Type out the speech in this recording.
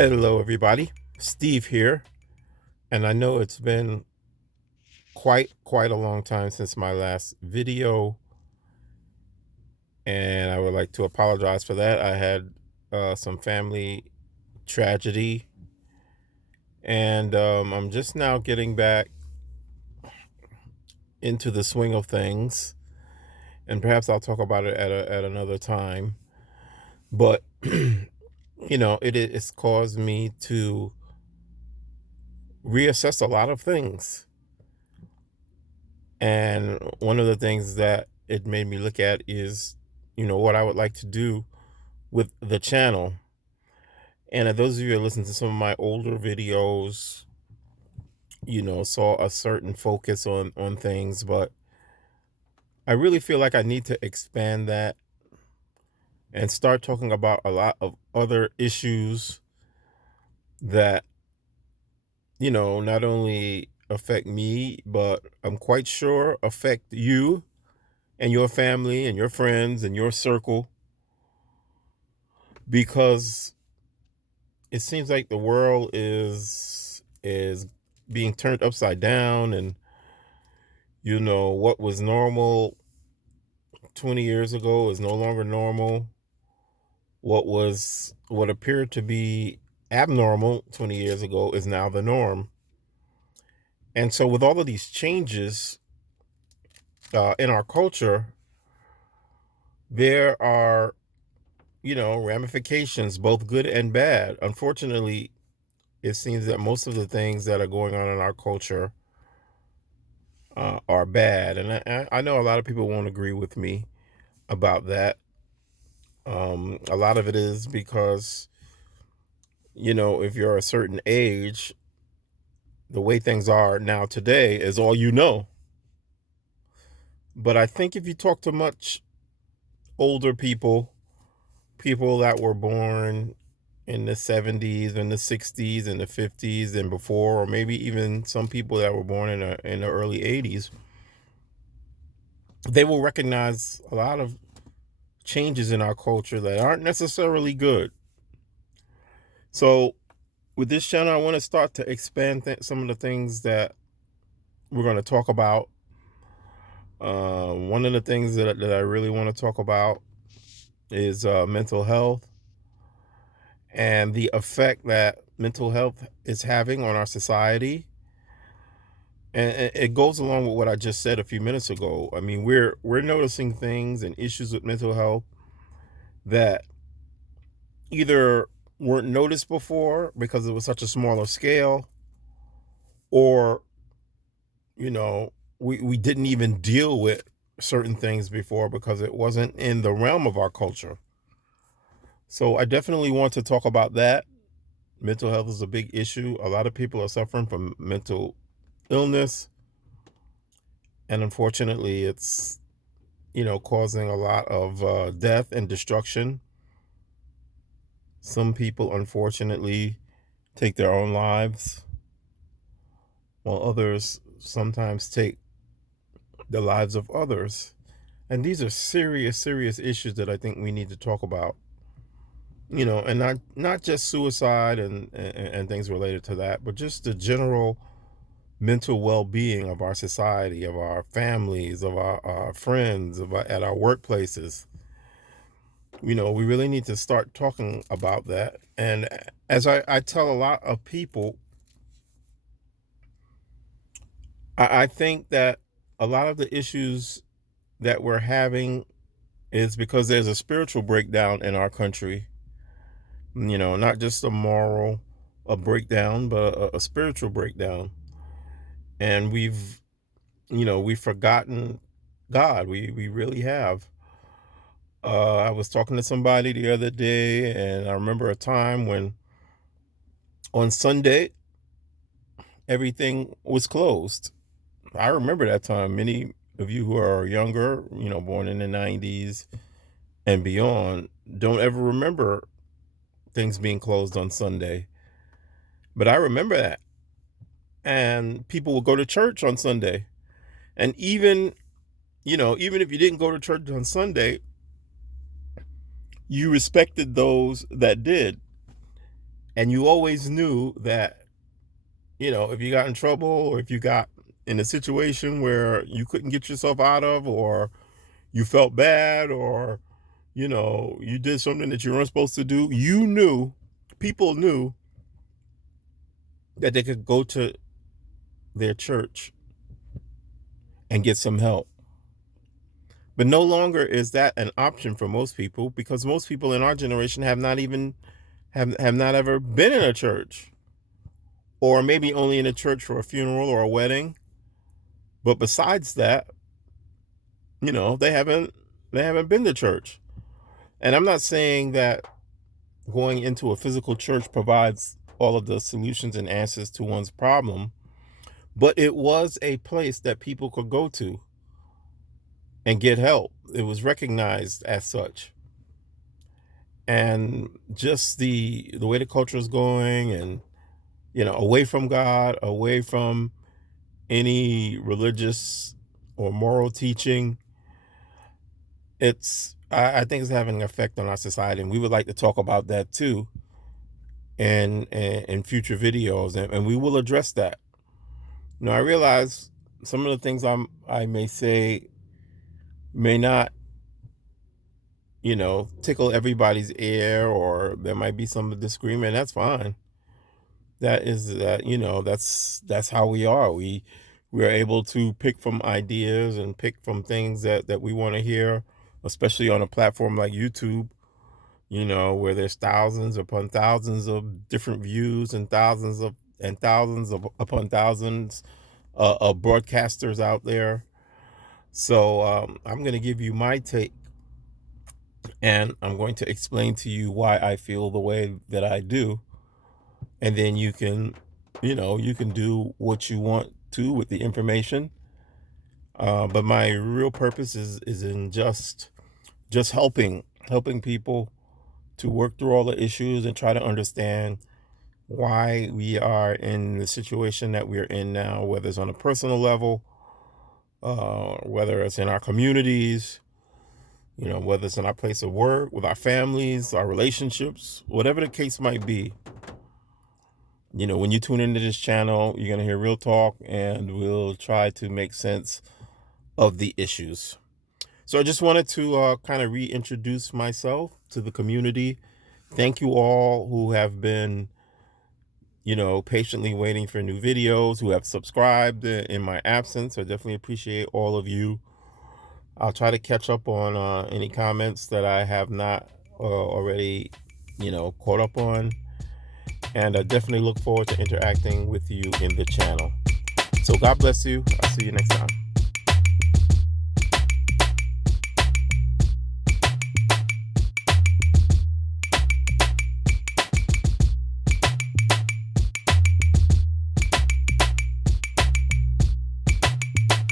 Hello, everybody. Steve here, and I know it's been quite a long time since my last video, and I would like to apologize for that. I had some family tragedy, and I'm just now getting back into the swing of things, and perhaps I'll talk about it at another time. But it's caused me to reassess a lot of things. And one of the things that it made me look at is, what I would like to do with the channel. And those of you that listen to some of my older videos, saw a certain focus on things, but I really feel like I need to expand that and start talking about a lot of other issues that, not only affect me, but I'm quite sure affect you and your family and your friends and your circle, because it seems like the world is being turned upside down, and what was normal 20 years ago is no longer normal. What appeared to be abnormal 20 years ago is now the norm. And so with all of these changes in our culture, there are ramifications, both good and bad. Unfortunately, it seems that most of the things that are going on in our culture are bad. And I know a lot of people won't agree with me about that. A lot of it is because, if you're a certain age, the way things are now today is all you know. But I think if you talk to much older people that were born in the 70s and the 60s and the 50s and before, or maybe even some people that were born in the early 80s, they will recognize a lot of changes in our culture that aren't necessarily good. So with this channel, I want to start to expand some of the things that we're going to talk about. One of the things that I really want to talk about is mental health and the effect that mental health is having on our society. And it goes along with what I just said a few minutes ago. I mean, we're noticing things and issues with mental health that either weren't noticed before because it was such a smaller scale, or we didn't even deal with certain things before because it wasn't in the realm of our culture. So I definitely want to talk about that. Mental health is a big issue. A lot of people are suffering from mental illness, and unfortunately it's causing a lot of death and destruction. Some people unfortunately take their own lives, while others sometimes take the lives of others. And these are serious issues that I think we need to talk about. And not just suicide and things related to that, but just the general mental well-being of our society, of our families, of our friends, at our workplaces. We really need to start talking about that. And as I tell a lot of people, I think that a lot of the issues that we're having is because there's a spiritual breakdown in our country. Not just a moral breakdown, but a spiritual breakdown. And we've forgotten God. We really have. I was talking to somebody the other day, and I remember a time when on Sunday everything was closed. I remember that time. Many of you who are younger, born in the 90s and beyond, don't ever remember things being closed on Sunday. But I remember that. And people would go to church on Sunday. And even if you didn't go to church on Sunday, you respected those that did. And you always knew that, if you got in trouble or if you got in a situation where you couldn't get yourself out of, or you felt bad, or, you did something that you weren't supposed to do, people knew that they could go to their church and get some help. But no longer is that an option for most people, because most people in our generation have not ever been in a church, or maybe only in a church for a funeral or a wedding. But besides that, they haven't been to church. And I'm not saying that going into a physical church provides all of the solutions and answers to one's problem, but it was a place that people could go to and get help. It was recognized as such. And just the way the culture is going, and away from God, away from any religious or moral teaching, I think it's having an effect on our society, and we would like to talk about that too in future videos, and we will address that. I realize some of the things I may say may not, tickle everybody's ear, or there might be some disagreement. That's fine. That's how we are. We're able to pick from ideas and pick from things that we want to hear, especially on a platform like YouTube, where there's thousands upon thousands of different views, and thousands upon thousands of broadcasters out there. So I'm going to give you my take, and I'm going to explain to you why I feel the way that I do. And then you can do what you want to with the information. But my real purpose is in just helping people to work through all the issues and try to understand why we are in the situation that we're in now, whether it's on a personal level, whether it's in our communities, whether it's in our place of work, with our families, our relationships, whatever the case might be. When you tune into this channel, you're going to hear real talk, and we'll try to make sense of the issues. So I just wanted to kind of reintroduce myself to the community. Thank you all who have been, patiently waiting for new videos, who have subscribed in my absence. I definitely appreciate all of you. I'll try to catch up on any comments that I have not already, caught up on. And I definitely look forward to interacting with you in the channel. So God bless you. I'll see you next time.